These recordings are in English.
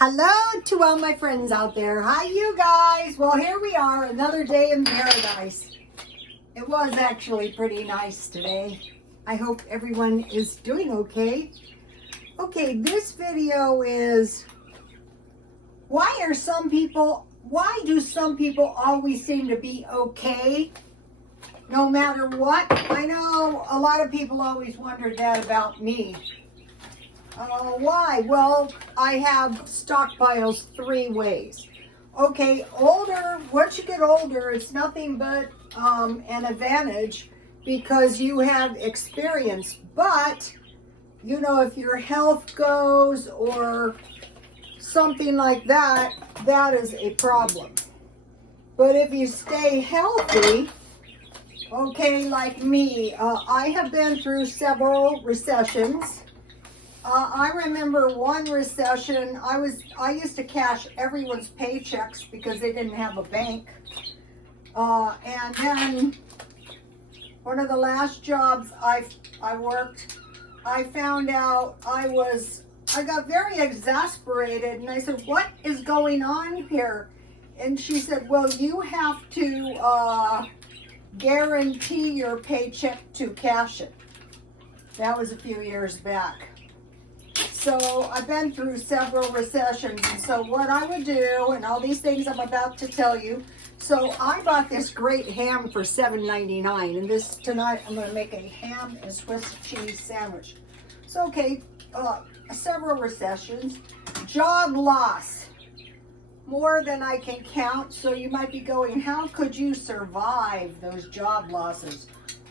Hello to all my friends out there. Hi, you guys. Well, here we are, another day in paradise. It was actually pretty nice today. I hope everyone is doing okay. Okay, this video is why do some people always seem to be okay no matter what? I know a lot of people always wondered that about me. Why? Well, I have stockpiles three ways. Okay, once you get older, it's nothing but an advantage because you have experience. But, you know, if your health goes or something like that, that is a problem. But if you stay healthy, okay, like me, I have been through several recessions. I remember one recession, I used to cash everyone's paychecks because they didn't have a bank. And then one of the last jobs I worked, I found out I got very exasperated and I said, what is going on here? And she said, well, you have to guarantee your paycheck to cash it. That was a few years back. So I've been through several recessions, and so what I would do, and all these things I'm about to tell you, so I bought this great ham for $7.99, and tonight I'm going to make a ham and Swiss cheese sandwich. So okay, several recessions, job loss, more than I can count. So you might be going, how could you survive those job losses?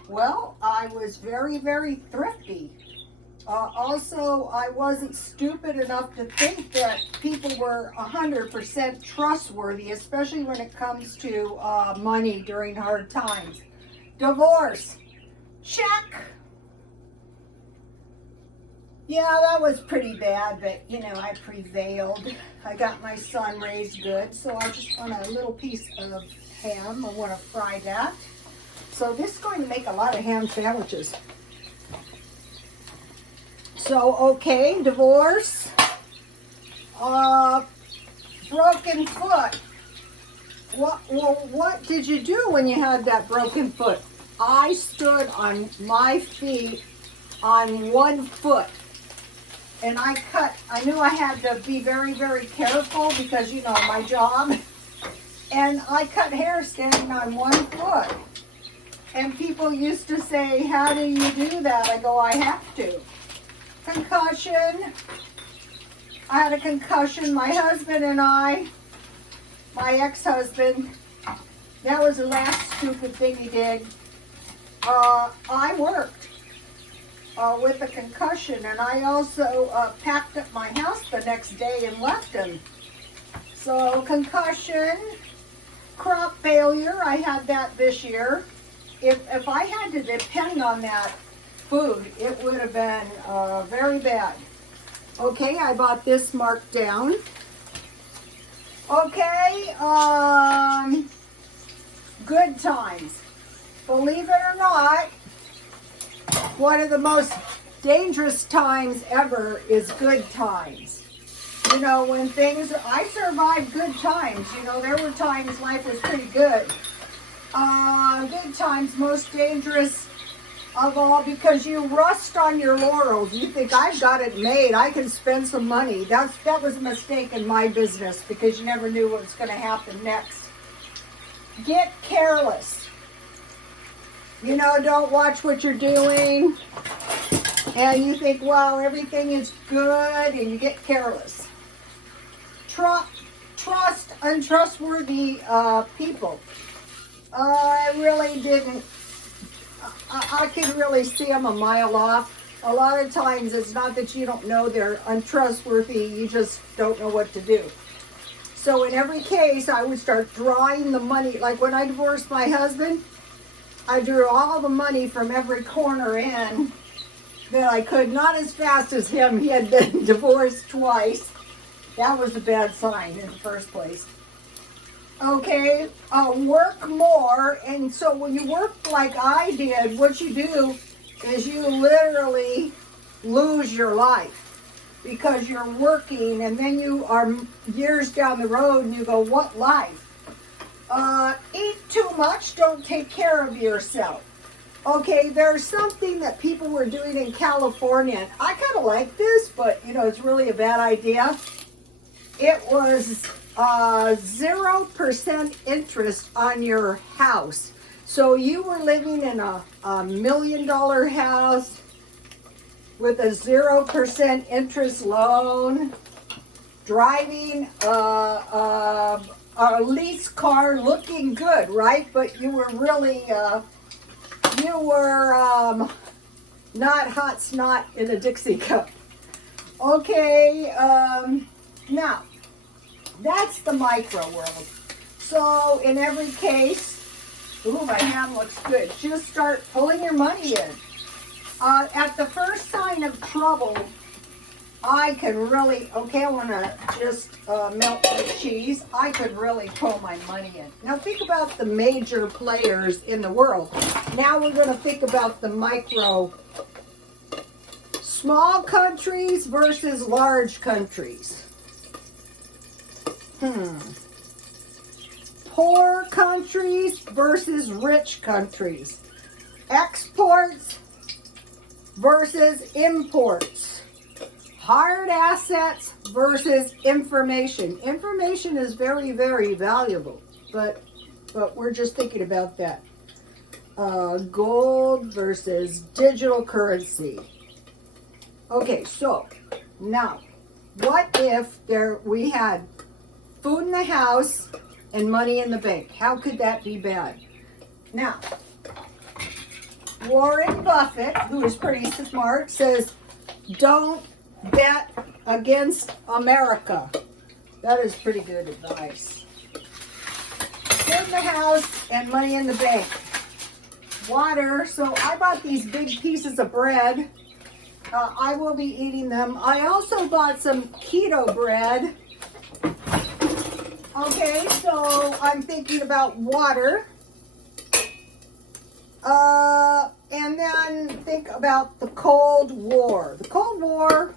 Well, I was very, very thrifty. Also, I wasn't stupid enough to think that people were 100% trustworthy, especially when it comes to money during hard times. Divorce, check. Yeah, that was pretty bad, but you know, I prevailed. I got my son raised good, so I just want a little piece of ham. I want to fry that. So this is going to make a lot of ham sandwiches. So, okay, divorce, broken foot. What did you do when you had that broken foot? I stood on my feet on one foot, and I knew I had to be very, very careful because, you know, my job, and I cut hair standing on one foot. And people used to say, how do you do that? I go, I have to. Concussion. I had a concussion. My husband and my ex-husband, that was the last stupid thing he did. I worked with a concussion, and I also packed up my house the next day and left him. So concussion, crop failure, I had that this year. If I had to depend on that food, it would have been very bad. Okay, I bought this marked down. Okay, good times. Believe it or not, one of the most dangerous times ever is good times. You know, when I survived good times. You know, there were times life was pretty good. Good times, most dangerous of all, because you rust on your laurels. You think, I've got it made, I can spend some money. That was a mistake in my business because you never knew what was going to happen next. Get careless. You know, don't watch what you're doing. And you think, wow, everything is good, and you get careless. Trust untrustworthy people. I really didn't. I could really see them a mile off. A lot of times it's not that you don't know they're untrustworthy, you just don't know what to do. So in every case, I would start drawing the money. Like when I divorced my husband, I drew all the money from every corner in that I could, not as fast as him. He had been divorced twice. That was a bad sign in the first place. Okay, work more, and so when you work like I did, what you do is you literally lose your life. because you're working, and then you are years down the road and you go, what life? Eat too much, don't take care of yourself. Okay, there's something that people were doing in California, and I kind of like this, but you know, it's really a bad idea. It was 0% interest on your house. So you were living in a $1 million house with a 0% interest loan, driving a lease car, looking good, right? But you were really, not hot snot in a Dixie cup. Okay, now, that's the micro world. So in every case, ooh, my hand looks good. Just start pulling your money in. At the first sign of trouble, I can really, okay, I want to just melt my cheese. I could really pull my money in. Now think about the major players in the world. Now we're going to think about the micro. Small countries versus large countries. Poor countries versus rich countries. Exports versus imports. Hard assets versus information. Information is very, very valuable, but we're just thinking about that. Gold versus digital currency. Okay, so now, what if we had food in the house and money in the bank? How could that be bad? Now, Warren Buffett, who is pretty smart, says, don't bet against America. That is pretty good advice. Food in the house and money in the bank. Water, so I bought these big pieces of bread. I will be eating them. I also bought some keto bread. Okay, so I'm thinking about water. And then think about the Cold War. The Cold War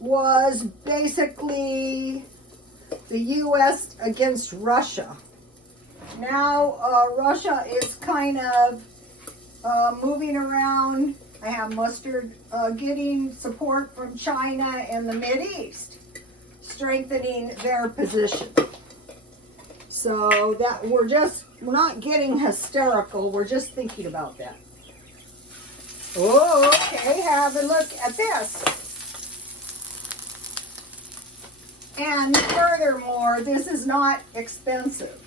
was basically the U.S. against Russia. Now Russia is kind of moving around. I have mustard getting support from China and the Mideast, strengthening their position. So that we're not getting hysterical. We're just thinking about that. Oh, okay. Have a look at this. And furthermore, this is not expensive,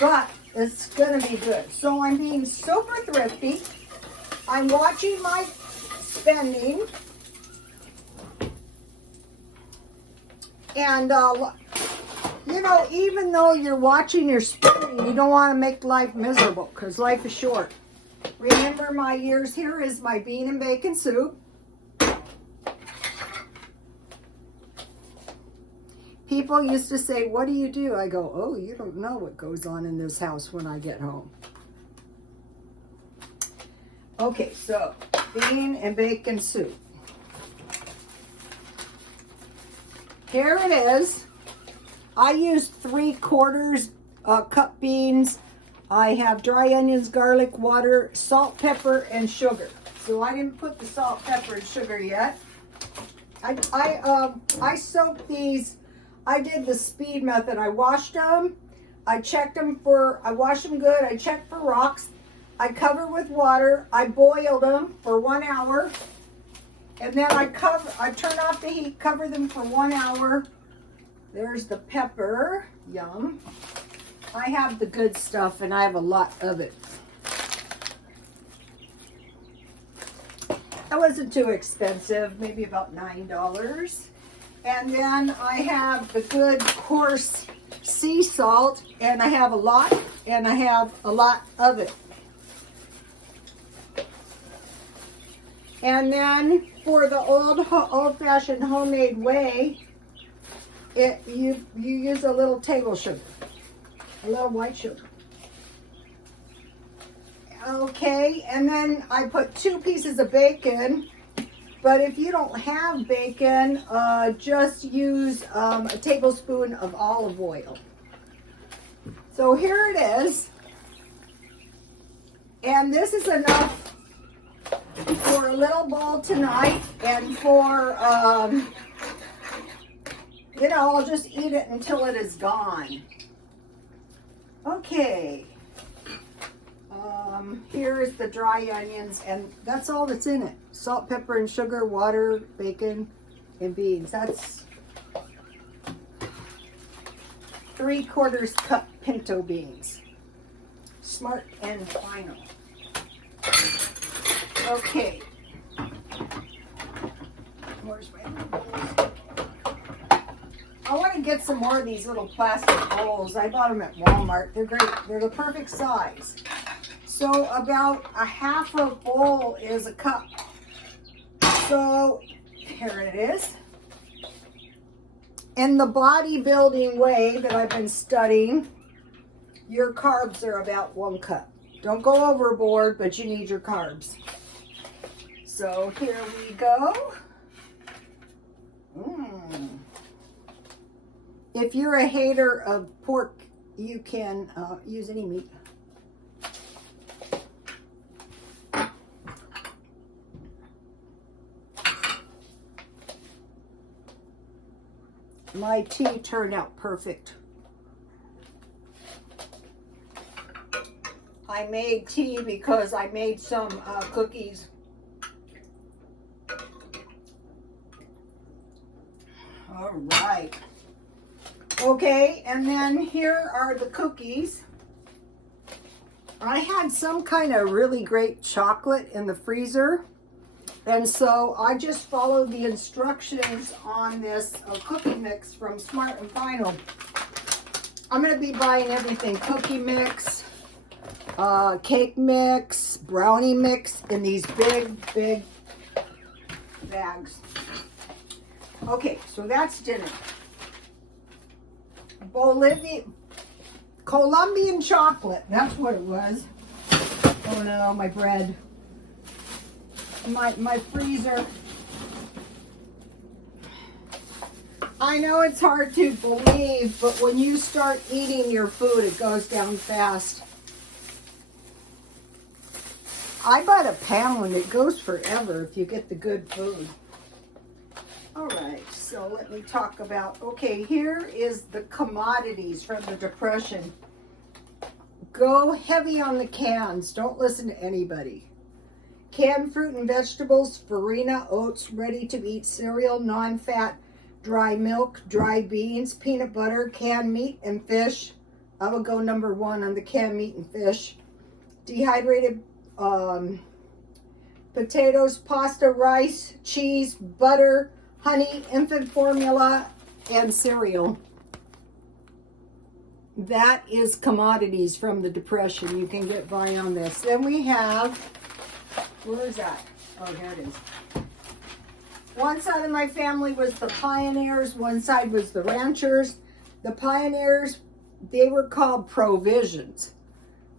but it's going to be good. So I'm being super thrifty. I'm watching my spending. And, you know, even though you're watching your spending, you don't want to make life miserable because life is short. Remember my years. Here is my bean and bacon soup. People used to say, what do you do? I go, oh, you don't know what goes on in this house when I get home. Okay, so bean and bacon soup. Here it is. I use 3/4 cup beans. I have dry onions, garlic, water, salt, pepper, and sugar. So I didn't put the salt, pepper, and sugar yet. I soaked these. I did the speed method. I washed them. I washed them good. I checked for rocks. I cover with water. I boiled them for 1 hour. And then I turn off the heat, cover them for 1 hour. There's the pepper. Yum. I have the good stuff, and I have a lot of it. That wasn't too expensive, maybe about $9. And then I have the good coarse sea salt, and I have a lot of it. And then for the old-fashioned homemade way, you use a little table sugar, a little white sugar. Okay, and then I put 2 pieces of bacon, But if you don't have bacon, just use a tablespoon of olive oil. So here it is. And this is enough for a little bowl tonight, and for, you know, I'll just eat it until it is gone. Okay. Here's the dry onions, and that's all that's in it. Salt, pepper, and sugar, water, bacon, and beans. That's 3/4 cup pinto beans. Smart and Final. Okay. Where's my bowls? I want to get some more of these little plastic bowls. I bought them at Walmart. They're great. They're the perfect size. So about a half a bowl is a cup. So here it is. In the bodybuilding way that I've been studying, your carbs are about 1 cup. Don't go overboard, but you need your carbs. So here we go. If you're a hater of pork, you can use any meat. My tea turned out perfect. I made tea because I made some cookies. All right. Okay, and then here are the cookies. I had some kind of really great chocolate in the freezer, and so I just followed the instructions on this cookie mix from Smart and Final. I'm going to be buying everything: cookie mix, cake mix, brownie mix in these big bags. Okay, so that's dinner. Colombian chocolate, that's what it was. Oh no, my bread. My freezer. I know it's hard to believe, but when you start eating your food, it goes down fast. I bought a pound. It goes forever if you get the good food. All right, so let me talk about, okay, here is the commodities from the Depression. Go heavy on the cans. Don't listen to anybody. Canned fruit and vegetables, farina, oats, ready-to-eat cereal, non-fat, dry milk, dry beans, peanut butter, canned meat and fish. I will go number 1 on the canned meat and fish. Dehydrated potatoes, pasta, rice, cheese, butter, honey, infant formula, and cereal. That is commodities from the Depression. You can get by on this. Then we have, where is that? Oh, here it is. One side of my family was the pioneers. One side was the ranchers. The pioneers, they were called provisions.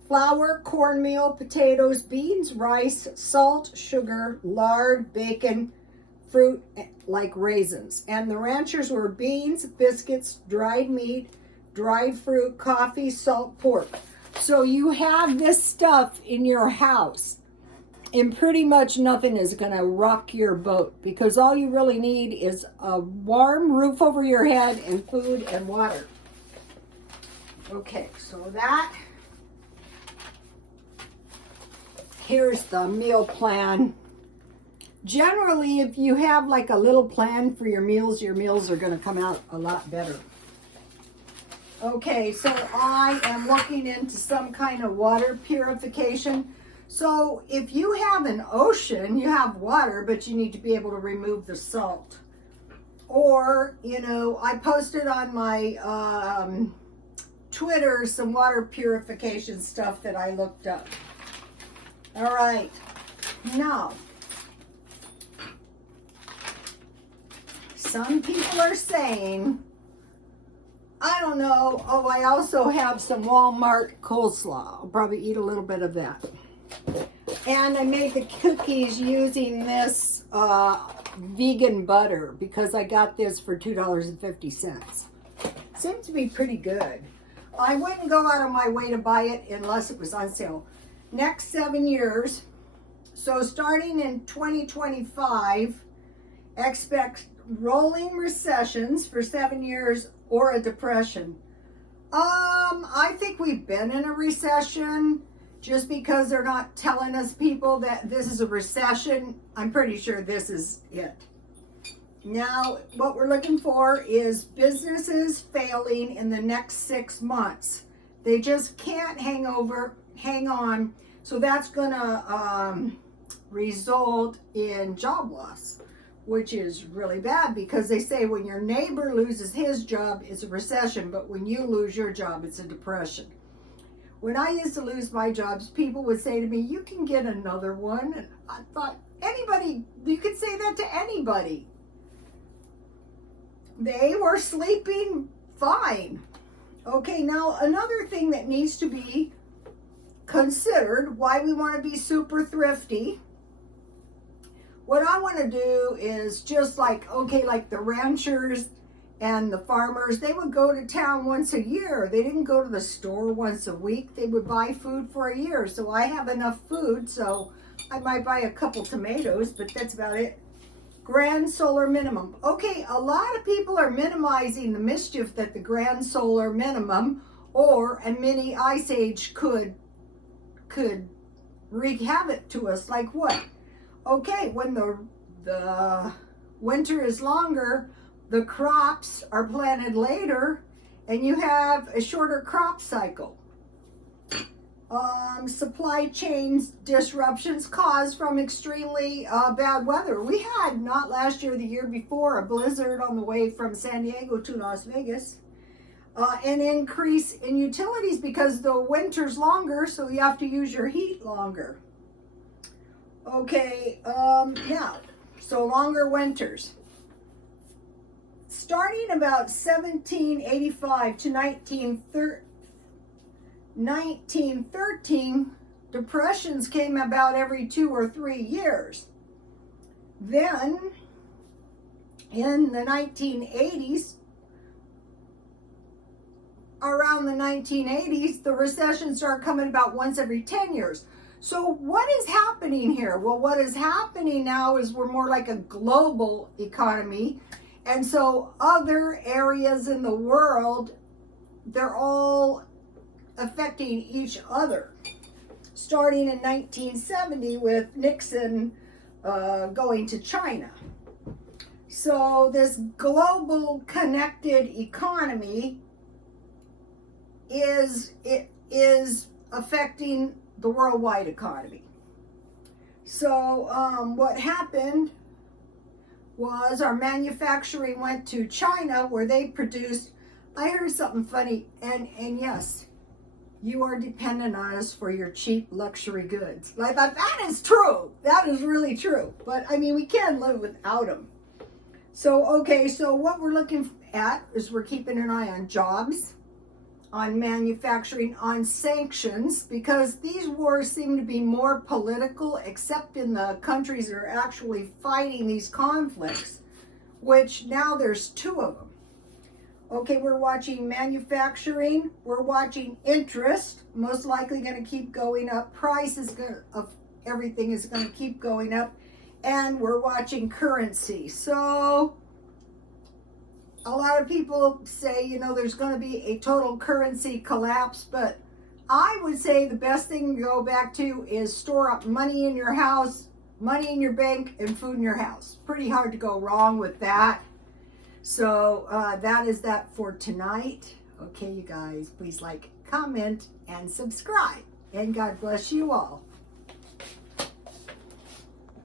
Flour, cornmeal, potatoes, beans, rice, salt, sugar, lard, bacon, fruit like raisins. And the ranchers were beans, biscuits, dried meat, dried fruit, coffee, salt, pork. So you have this stuff in your house, and pretty much nothing is going to rock your boat, because all you really need is a warm roof over your head and food and water. Okay, so that, here's the meal plan. Generally, if you have like a little plan for your meals are going to come out a lot better. Okay, so I am looking into some kind of water purification. So if you have an ocean, you have water, but you need to be able to remove the salt. Or, you know, I posted on my Twitter some water purification stuff that I looked up. All right, now, some people are saying, I don't know, oh, I also have some Walmart coleslaw. I'll probably eat a little bit of that. And I made the cookies using this vegan butter because I got this for $2.50. Seems to be pretty good. I wouldn't go out of my way to buy it unless it was on sale. Next 7 years, so starting in 2025, expect rolling recessions for 7 years or a depression. I think we've been in a recession. Just because they're not telling us people that this is a recession, I'm pretty sure this is it. Now, what we're looking for is businesses failing in the next 6 months. They just can't hang on. So that's going to result in job loss, which is really bad because they say when your neighbor loses his job, it's a recession, but when you lose your job, it's a depression. When I used to lose my jobs, people would say to me, you can get another one. And I thought, anybody, you could say that to anybody. They were sleeping fine. Okay, now another thing that needs to be considered, why we want to be super thrifty. What I want to do is just like, okay, like the ranchers and the farmers, they would go to town once a year. They didn't go to the store once a week. They would buy food for a year. So I have enough food, so I might buy a couple tomatoes, but that's about it. Grand solar minimum. Okay, a lot of people are minimizing the mischief that the grand solar minimum or a mini ice age could wreak havoc to us. Like what? Okay, when the winter is longer, the crops are planted later, and you have a shorter crop cycle. Supply chains disruptions caused from extremely bad weather. We had, not last year, the year before, a blizzard on the way from San Diego to Las Vegas. An increase in utilities because the winter's longer, so you have to use your heat longer. Okay, now, so longer winters. Starting about 1785 to 1913, depressions came about every 2 or 3 years. Then, in the 1980s, around the 1980s, the recession started coming about once every 10 years. So what is happening here? Well, what is happening now is we're more like a global economy. And so other areas in the world, they're all affecting each other. Starting in 1970 with Nixon going to China. So this global connected economy is affecting the worldwide economy. So what happened was our manufacturing went to China where they produced, I heard something funny, and yes, you are dependent on us for your cheap luxury goods. Like that is true. That is really true. But I mean, we can't live without them. So, okay, so what we're looking at is we're keeping an eye on jobs, on manufacturing, on sanctions, because these wars seem to be more political, except in the countries that are actually fighting these conflicts, which now there's 2 of them. Okay, we're watching manufacturing, we're watching interest, most likely going to keep going up, prices of everything is going to keep going up, and we're watching currency. So a lot of people say, you know, there's going to be a total currency collapse, but I would say the best thing to go back to is store up money in your house, money in your bank, and food in your house. Pretty hard to go wrong with that. So that is that for tonight. Okay, you guys, please like, comment, and subscribe. And God bless you all.